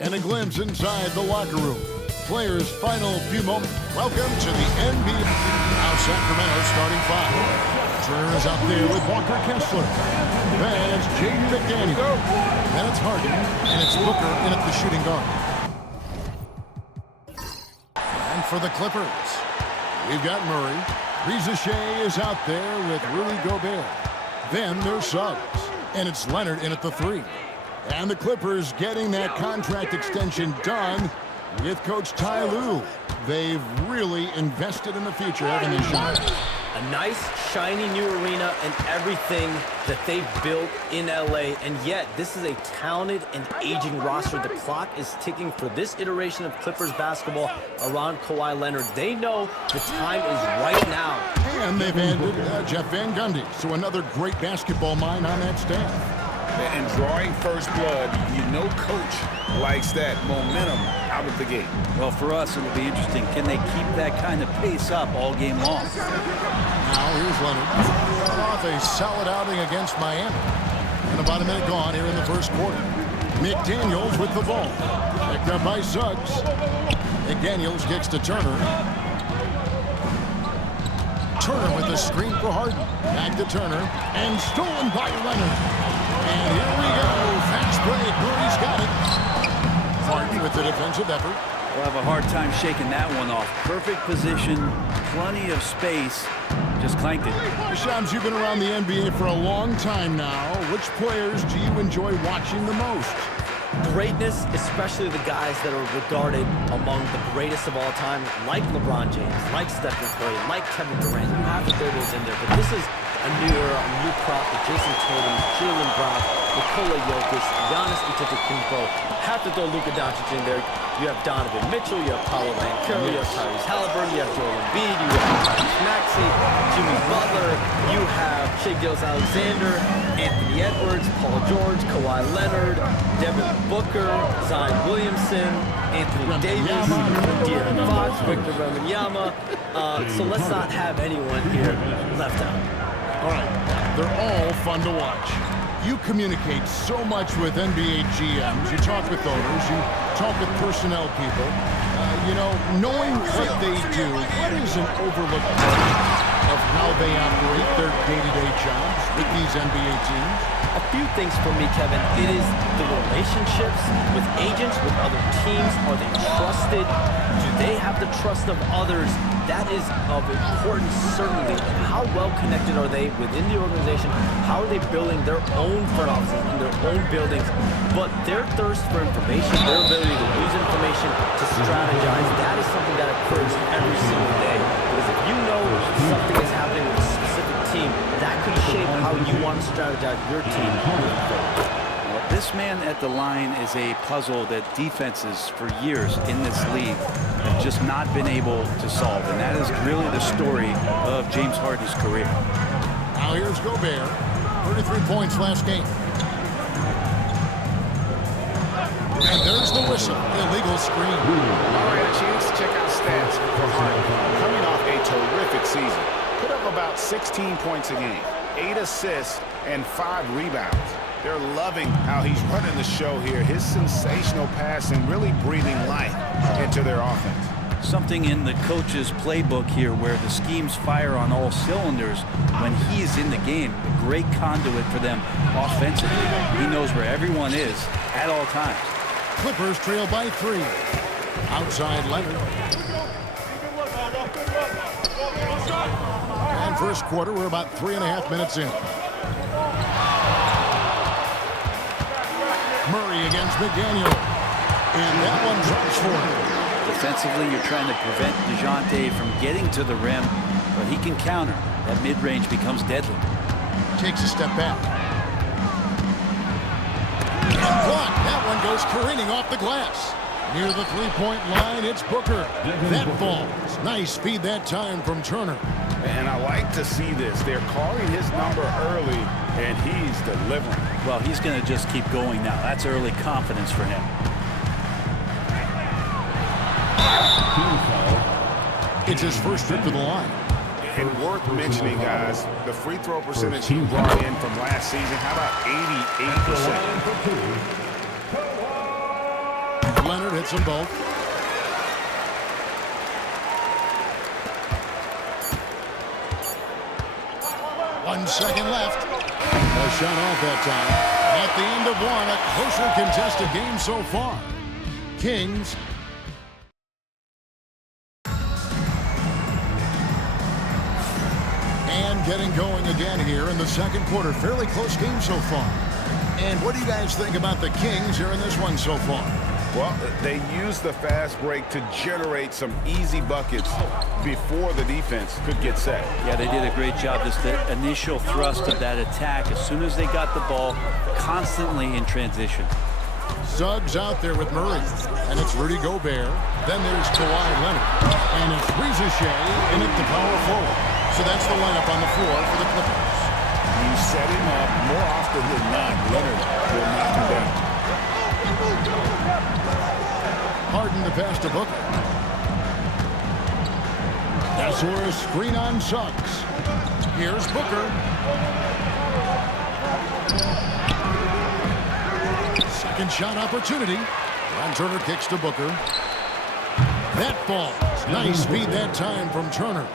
And a glimpse inside the locker room. Players' final few moments. Welcome to the NBA. Now Sacramento starting five. Turner is out there with Walker Kessler. Then it's Jaden McDaniel. Then it's Harden. And it's Booker in at the shooting guard. And for the Clippers, we've got Murray. Reza Shea is out there with Rudy Gobert. Then there's Suggs. And it's Leonard in at the three. And the Clippers getting that contract extension done with Coach Ty Lue. They've really invested in the future, haven't they, Sean? A nice, shiny new arena and everything that they've built in LA. And yet, this is a talented and aging roster. The clock is ticking for this iteration of Clippers basketball around Kawhi Leonard. They know the time is right now. And they've added Jeff Van Gundy, so another great basketball mind on that staff. And drawing first blood, you know Coach likes that momentum out of the gate. Well, for us, it'll be interesting. Can they keep that kind of pace up all game long? Now, here's Leonard. Off a solid outing against Miami. And about a minute gone here in the first quarter. McDaniels with the ball. Picked up by Suggs. McDaniels kicks to Turner. Turner with the screen for Harden. Back to Turner. And stolen by Leonard. And here we go. Fast break. Murray's got it. Harden with the defensive effort. We'll have a hard time shaking that one off. Perfect position, plenty of space. Just clanked it. Shams, you've been around the NBA for a long time now. Which players do you enjoy watching the most? Greatness, especially the guys that are regarded among the greatest of all time, like LeBron James, like Stephen Curry, like Kevin Durant. You have to throw those in there, but this is a new era, a new crop with Jason Tatum, Jaylen Brown, Nikola Jokic, Giannis Antetokounmpo. Have to throw Luka Doncic in there. You have Donovan Mitchell, you have Paolo Banchero, you have Tyrese Halliburton, you have Joel Embiid, you have Tyrese Maxey, Jimmy Butler, you have Shai Gilgeous-Alexander, Anthony Edwards, Paul George, Kawhi Leonard, Devin Booker, Zion Williamson, Anthony Davis, De'Aaron Fox, Victor Wembanyama. So let's not have anyone here left out. All right, they're all fun to watch. You communicate so much with NBA GMs. You talk with owners. You talk with personnel people. You know, knowing what they do, what is an overlooked part of how they operate their day-to-day jobs with these NBA teams? A few things for me, Kevin. It is the relationships with agents, with other teams. Are they trusted? Do they have the trust of others? That is of importance, certainly. And how well connected are they within the organization? How are they building their own front offices in their own buildings? But their thirst for information, their ability to use information, to strategize, that is something that occurs every single day. Because if you know something is happening with a specific team, that could shape how you want to strategize your team moving forward. This man at the line is a puzzle that defenses for years in this league have just not been able to solve. And that is really the story of James Harden's career. Now here's Gobert. 33 points last game. And there's the whistle. Illegal screen. All right, a chance to check out stats for Harden. Coming off a terrific season. Put up about 16 points a game, 8 assists, and 5 rebounds. They're loving how he's running the show here. His sensational passing really breathing life into their offense. Something in the coach's playbook here where the schemes fire on all cylinders when he's in the game. A great conduit for them offensively. He knows where everyone is at all times. Clippers trail by 3. Outside Leonard. And first quarter, we're about 3.5 minutes in. Murray against McDaniel. And that one drops for him. Defensively, you're trying to prevent DeJounte from getting to the rim, but he can counter. That mid-range becomes deadly. Takes a step back. And blocked. That one goes careening off the glass. Near the three-point line, it's Booker. That falls. Nice speed that time from Turner. And I like to see this. They're calling his number early, and he's delivering. Well, he's going to just keep going now. That's early confidence for him. It's his first trip to the line. And worth mentioning, guys, the free throw percentage he brought in from last season. How about 88%? hits them both. One second left. A shot off that time. At the end of one, a closer contested game so far. Kings. And getting going again here in the second quarter. Fairly close game so far. And what do you guys think about the Kings here in this one so far? Well, they used the fast break to generate some easy buckets before the defense could get set. Yeah, they did a great job. Just the initial thrust of that attack, as soon as they got the ball, constantly in transition. Suggs out there with Murray. And it's Rudy Gobert. Then there's Kawhi Leonard. And it's Shea in at the power forward. So that's the lineup on the floor for the Clippers. You set him up more often than not. Leonard will knock him down. Harden the pass to Booker. That's where a screen on Suggs. Here's Booker. Second shot opportunity. Ron Turner kicks to Booker. That falls. Nice speed that time from Turner.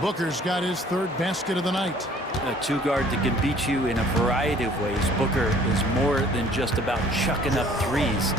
Booker's got his third basket of the night. A two-guard that can beat you in a variety of ways. Booker is more than just about chucking up threes,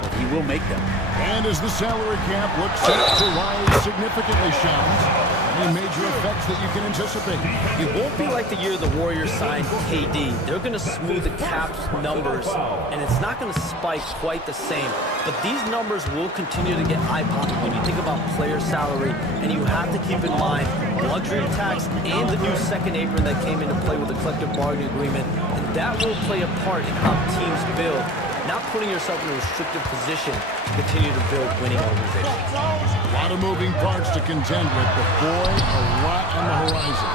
but he will make them. And as the salary cap looks set to rise significantly, Sean, any major effects that you can anticipate? It won't be like the year the Warriors signed KD. They're going to smooth the cap's numbers, and it's not going to spike quite the same. But these numbers will continue to get eye-popping when you think about player salary, and you have to keep in mind luxury tax and the new second apron that came into play with the collective bargaining agreement, and that will play a part in how teams build, not putting yourself in a restrictive position to continue to build winning organizations. A lot of moving parts to contend with, but boy, a lot on the horizon.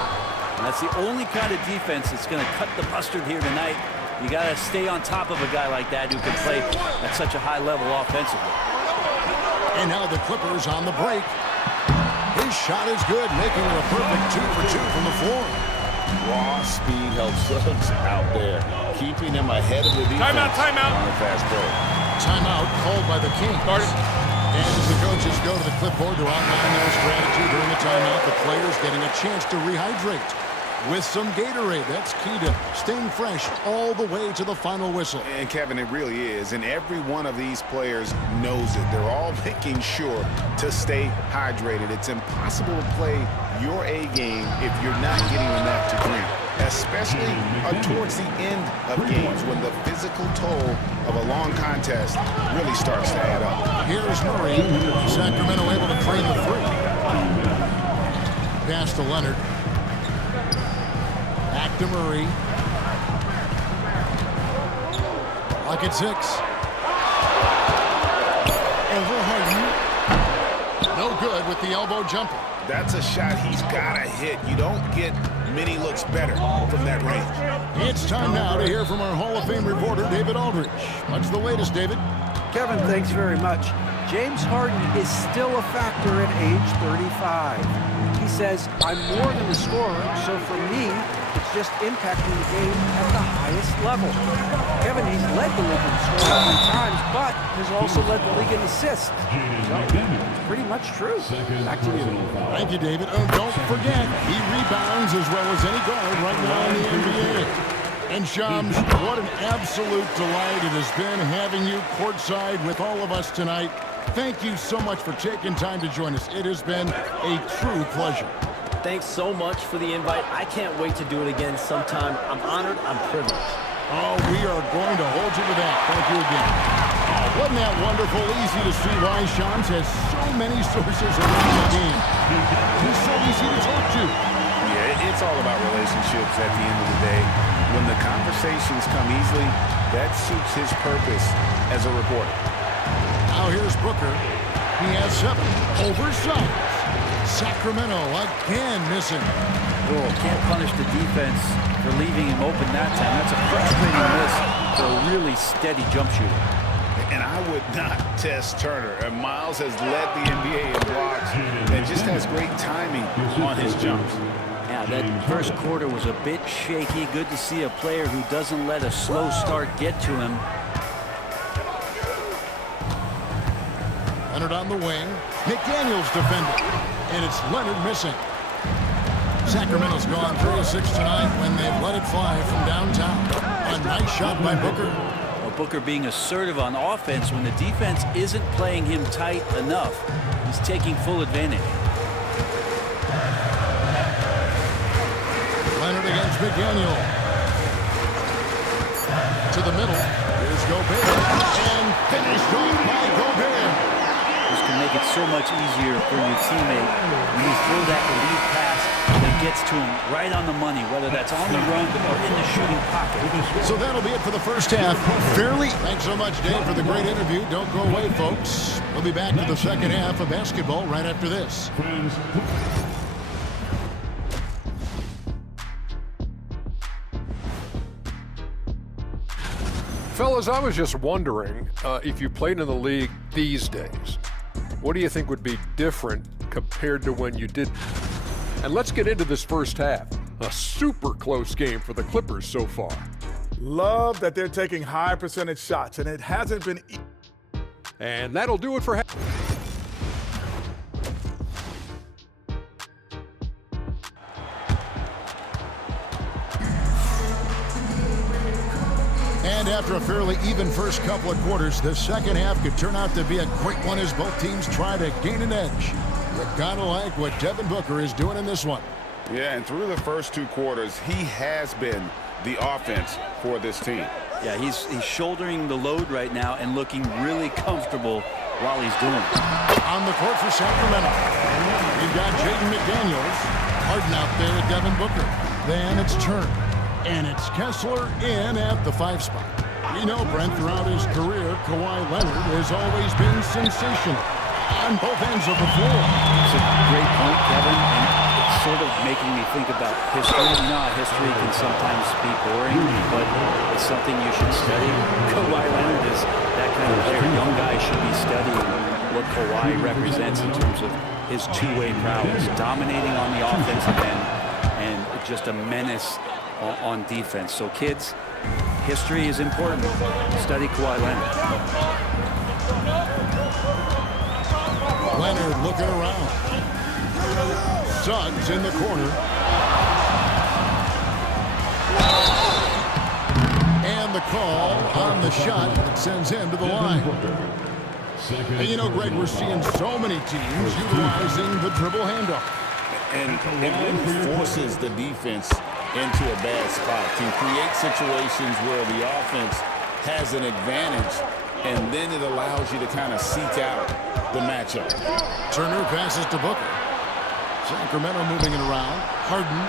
And that's the only kind of defense that's going to cut the mustard here tonight. You got to stay on top of a guy like that who can play at such a high level offensively. And now the Clippers on the break. His shot is good, making it a perfect 2 for 2 from the floor. Raw speed helps Suggs out there, keeping him ahead of the defense. Timeout. On the fast break. Timeout called by the Kings. And as the coaches go to the clipboard to outline their strategy during the timeout, the players getting a chance to rehydrate with some Gatorade. That's key to staying fresh all the way to the final whistle. And Kevin, it really is. And every one of these players knows it. They're all making sure to stay hydrated. It's impossible to play your A game if you're not getting enough to drink, especially towards the end of games when the physical toll of a long contest really starts to add up. Here's Murray. Sacramento able to claim the three. Pass to Leonard. Back to Murray. Lock at 6. Over Harden. No good with the elbow jumper. That's a shot he's got to hit. You don't get many looks better from that range. It's time now to hear from our Hall of Fame reporter, David Aldridge. What's the latest, David? Kevin, thanks very much. James Harden is still a factor at age 35. He says, I'm more than a scorer, so for me, it's just impacting the game at the highest level. Kevin, he's led the league in scoring 3 times, but has also led the league in assists. So, it's pretty much true. Back to you. Thank you, David. Oh, don't forget, he rebounds as well as any guard right now in the NBA. And Shams, what an absolute delight it has been having you courtside with all of us tonight. Thank you so much for taking time to join us. It has been a true pleasure. Thanks so much for the invite. I can't wait to do it again sometime. I'm honored. I'm privileged. Oh, we are going to hold you to that. Thank you again. Oh, wasn't that wonderful? Easy to see why Shams has so many sources around the game. He's so easy to talk to. Yeah, it's all about relationships at the end of the day. When the conversations come easily, that suits his purpose as a reporter. Now here's Booker. He has 7 over Suggs. Sacramento again missing. Oh, can't punish the defense for leaving him open that time. That's a frustrating miss for a really steady jump shooter. And I would not test Turner. And Miles has led the NBA in blocks and just has great timing on his jumps. Yeah, that first quarter was a bit shaky. Good to see a player who doesn't let a slow start get to him. Leonard on the wing. McDaniels defending. And it's Leonard missing. Sacramento's gone 3 of 6 tonight when they've let it fly from downtown. A nice shot by Booker. Well, Booker being assertive on offense when the defense isn't playing him tight enough. He's taking full advantage. Leonard against McDaniel. To the middle. Here's Gobert. And finished off by Gobert. This can make it so much easier for your teammate when you throw that lead pass that gets to him right on the money, whether that's on the run or in the shooting pocket. So that'll be it for the first half. Fairly. Thanks so much, Dave, for the great interview. Don't go away, folks. We'll be back to the second half of basketball right after this. Fellas, I was just wondering if you played in the league these days, what do you think would be different compared to when you did? And let's get into this first half. A super close game for the Clippers so far. Love that they're taking high percentage shots, and it hasn't been easy. And that'll do it for half. And after a fairly even first couple of quarters, the second half could turn out to be a great one as both teams try to gain an edge. You gotta like what Devin Booker is doing in this one. Yeah, and through the first 2 quarters, he has been the offense for this team. Yeah, he's shouldering the load right now and looking really comfortable while he's doing it. On the court for Sacramento, you've got Jaden McDaniels. Harden out there with Devin Booker. Then it's Turner. And it's Kessler in at the 5 spot. We know, Brent, throughout his career, Kawhi Leonard has always been sensational on both ends of the floor. It's a great point, Kevin, and it's sort of making me think about history. You know, history can sometimes be boring, but it's something you should study. Kawhi Leonard is that kind of player. Young guys should be studying what Kawhi represents in terms of his two-way prowess, dominating on the offensive end, and just a menace on defense. So kids, history is important. Study Kawhi Leonard. Leonard looking around. Suggs in the corner. And the call on the shot that sends him to the line. And you know, Greg, we're seeing so many teams utilizing the dribble handoff. And it really forces the defense into a bad spot to create situations where the offense has an advantage, and then it allows you to kind of seek out the matchup. Turner passes to Booker. Sacramento moving it around. Harden,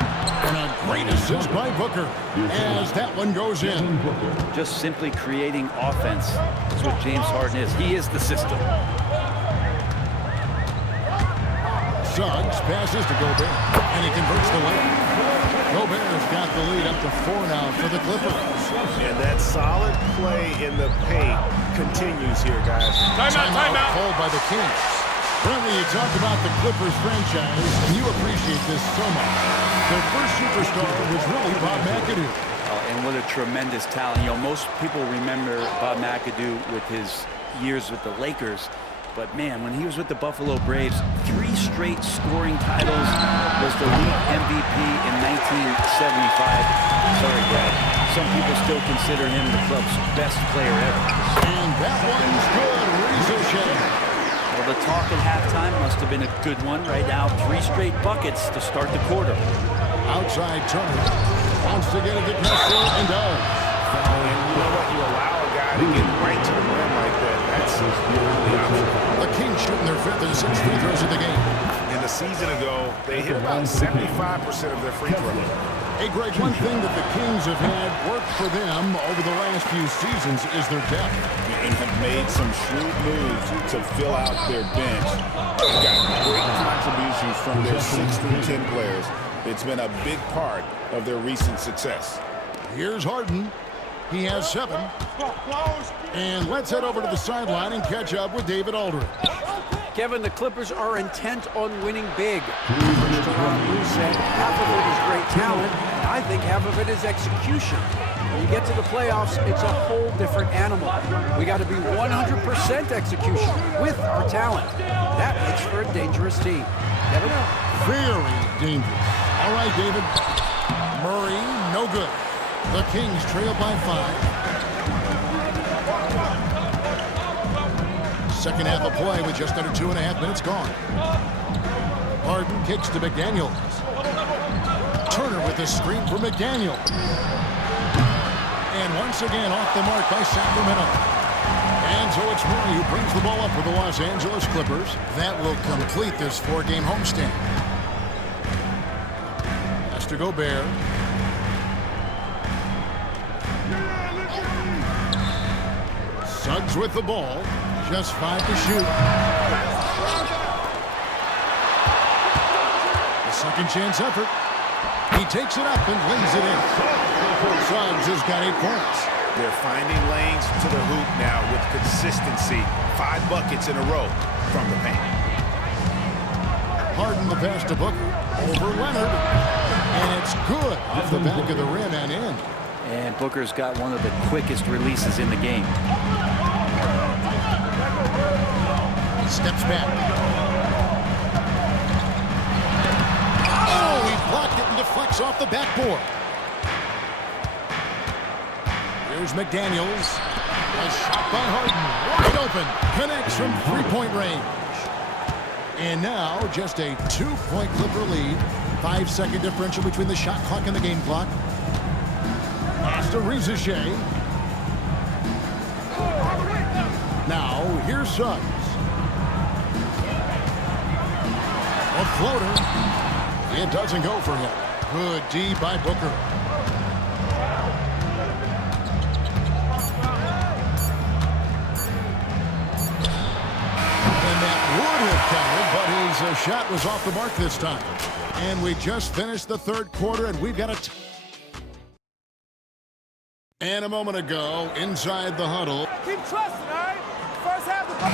and a great assist by Booker as that one goes in. Just simply creating offense is what James Harden is. He is the system. Suggs passes to Gobert, and he converts the layup. Gobert's got the lead up to 4 now for the Clippers. And that solid play in the paint continues here, guys. Timeout called by the Kings. Brentley, you talk about the Clippers franchise, and you appreciate this so much. Their first superstar was really Bob McAdoo. And what a tremendous talent. You know, most people remember Bob McAdoo with his years with the Lakers. But, man, when he was with the Buffalo Braves, 3 straight scoring titles, was the league MVP in 1975. Sorry, Brad. Some people still consider him the club's best player ever. And that one's good. Ricochet. Well, the talk at halftime must have been a good one. Right now, 3 straight buckets to start the quarter. Outside Turner. Wants to get it to Kessler and does. And you know what? You allow a guy to get right to the rim like that. That's the option. The Kings shooting their 5th and 6th free throws of the game. And a season ago, they hit about 75% of their free throws. Hey, Greg, one thing that the Kings have had work for them over the last few seasons is their depth. And have made some shrewd moves to fill out their bench. They've got great contributions from their 6 through 10 players. It's been a big part of their recent success. Here's Harden. He has 7. And let's head over to the sideline and catch up with David Aldridge. Kevin, the Clippers are intent on winning big. Mr. Ron said half of it is great talent. I think half of it is execution. When you get to the playoffs, it's a whole different animal. We got to be 100% execution with our talent. That makes for a dangerous team. Never know. Very dangerous. All right, David. Murray, no good. The Kings trail by 5. Second half of play with just under 2.5 minutes gone. Harden kicks to McDaniels. Turner with a screen for McDaniels. And once again off the mark by Sacramento. And so it's Murray who brings the ball up for the Los Angeles Clippers. That will complete this 4-game homestand. Has to Gobert. Suggs with the ball. Just 5 to shoot. A second chance effort. He takes it up and lays it in. Suggs has got 8 points. They're finding lanes to the hoop now with consistency. 5 buckets in a row from the paint. Harden the pass to Booker. Over Leonard. And it's good off the back of the rim and in. And Booker's got one of the quickest releases in the game. Steps back. Oh, he blocked it and deflects off the backboard. Here's McDaniels. A shot by Harden. Wide open. Connects from 3-point range. And now just a 2-point Clipper lead. 5-second differential between the shot clock and the game clock. Pass to Rizichet. Now here's Suggs. A floater. It doesn't go for him. Good D by Booker. And that would have counted, but his shot was off the mark this time. And we just finished the third quarter, and we've got a... And a moment ago, inside the huddle. Keep trusting, all right? First half the ball.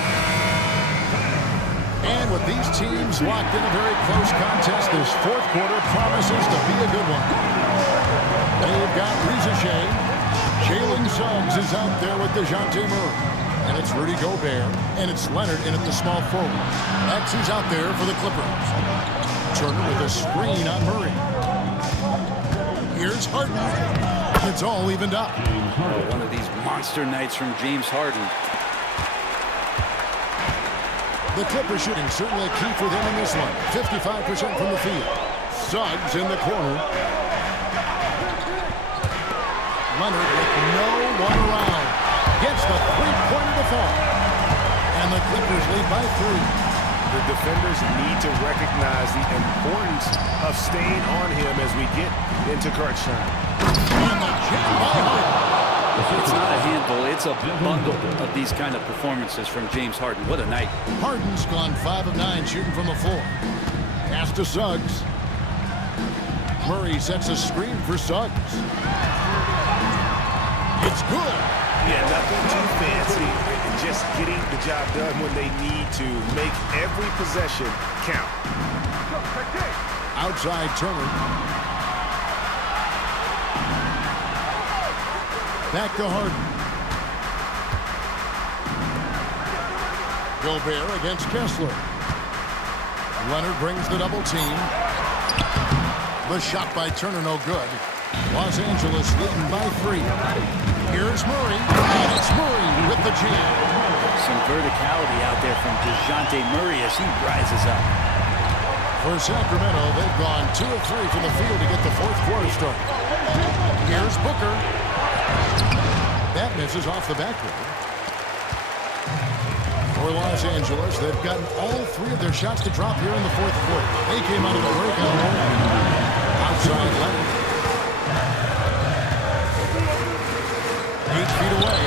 And with these teams locked in a very close contest, this fourth quarter promises to be a good one. They've got Rizichet. Jalen Suggs is out there with DeJounte Murray. And it's Rudy Gobert. And it's Leonard in at the small forward. Maxey's out there for the Clippers. Turner with a screen on Murray. Here's Harden. It's all evened up. Oh, one of these monster nights from James Harden. The Clipper shooting certainly a key for them in this one. 55% from the field. Suggs in the corner. Leonard with no one around. Gets the three-pointer to fall. And the Clippers lead by 3. The defenders need to recognize the importance of staying on him as we get into crunch time. And the jam by Harden. It's not a handful, it's a bundle of these kind of performances from James Harden. What a night. Harden's gone 5 of 9 shooting from the floor. Pass to Suggs. Murray sets a screen for Suggs. It's good. Yeah, nothing too fancy. Just getting the job done when they need to. Make every possession count. Outside Turner. Back to Harden. Gobert against Kessler. Leonard brings the double team. The shot by Turner no good. Los Angeles leading by 3. Here's Murray. And it's Murray with the jam. Some verticality out there from DeJounte Murray as he rises up. For Sacramento, they've gone 2 of 3 from the field to get the fourth quarter started. Here's Booker. That misses off the backboard. For Los Angeles, they've gotten all 3 of their shots to drop here in the fourth quarter. They came out of the breakout outside Leonard. 8 feet away,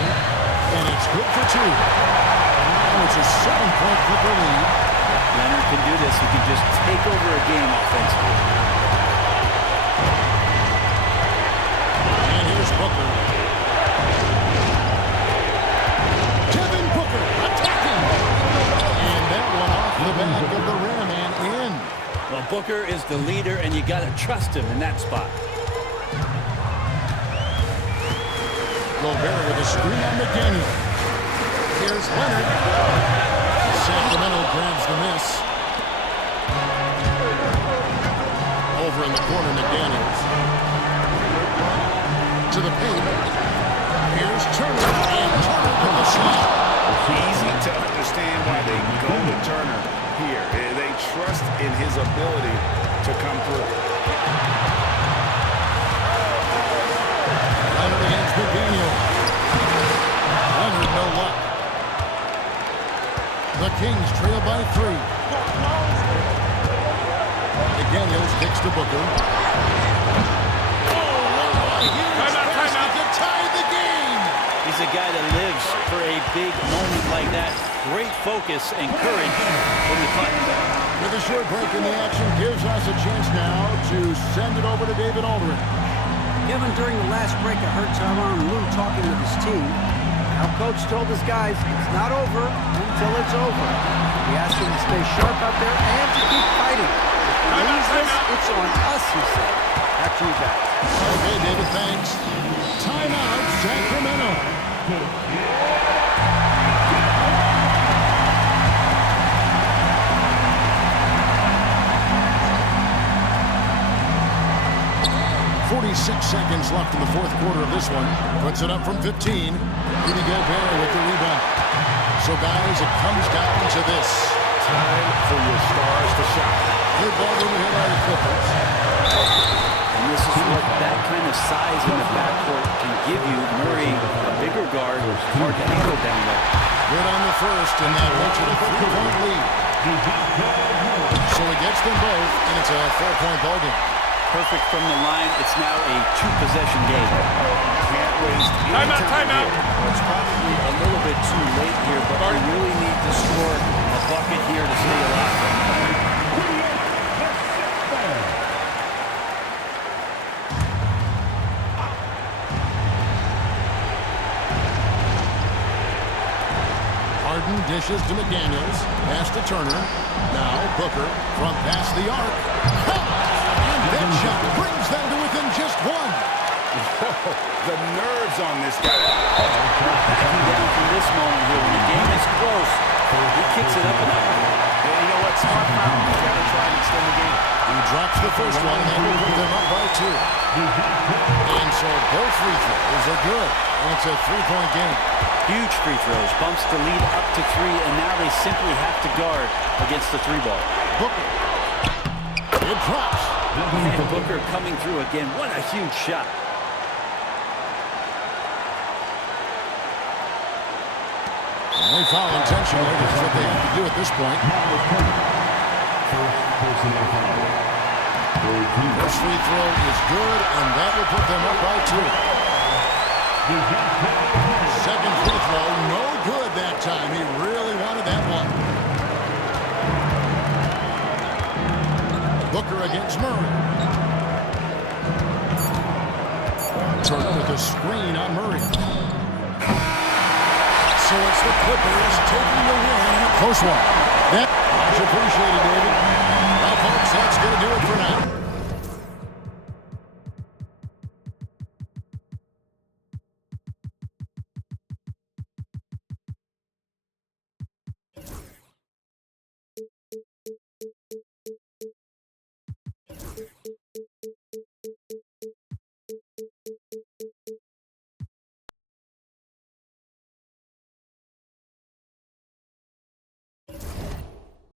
and it's good for 2. Now it's a 7-point Clipper lead. Leonard can do this. He can just take over a game offensively. And here's Booker. Kevin Booker attacking. And that one off the back of the rim and in. Well, Booker is the leader, and you got to trust him in that spot. Gobert with a screen on McDaniel. Here's Leonard. Sacramento grabs the miss. Over in the corner, McDaniels. To the paint. Here's Turner. And Turner with the shot. Easy to understand why they go to Turner here. They trust in his ability to come through. Leonard against McDaniel. Leonard, no luck. The Kings trail by 3. McDaniels kicks to Booker. Timeout to tie the game. He's a guy that lives for a big moment like that. Great focus and courage in the cut. With a short break in the action, gives us a chance now to send it over to David Aldridge. Kevin, during the last break, I heard Tyronn Lue talking with his team. Our coach told his guys it's not over until it's over. He asked them to stay sharp out there and to keep fighting. If we lose this, it's on us, he said. Back to you guys. Okay, David, thanks. Timeout, Sacramento. 46 seconds left in the fourth quarter of this one. Puts it up from 15. Rudy Gobert with the rebound. So, guys, it comes down to this. Time for your stars to shine. Good ball over here by the Clippers. And this is what that kind of size in the backcourt can give you. Murray, a bigger guard, hard to handle down there. Good on the first, and that makes it a 3-point lead. So he gets them both, and it's a 4-point ball game. Perfect from the line. It's now a 2-possession game. Can't waste any time here. It's probably a little bit too late here, but we really need to score a bucket here to stay alive. Harden dishes to McDaniels. Pass to Turner. Now Booker from past the arc. And that shot brings them to within just one. The nerves on this guy. Backing down from this moment here. When the game is close, he kicks it up and up. And you know what? Smart foul. He's got to try and extend the game. He drops the first one, and that will put them up by 2. And so both free throws are good. And it's a 3-point game. Huge free throws. Bumps the lead up to 3, and now they simply have to guard against the 3-ball. Booker. It drops. And Booker coming through again. What a huge shot. They foul intentionally. That's what they have to do at this point. First free throw is good, and that will put them up by 2. Second free throw, no good that time. He really wanted that one. Booker against Murray. Turner with a screen on Murray. So it's the Clippers taking the win in a close one. That much appreciated, David. Well, folks, that's going to do it for now.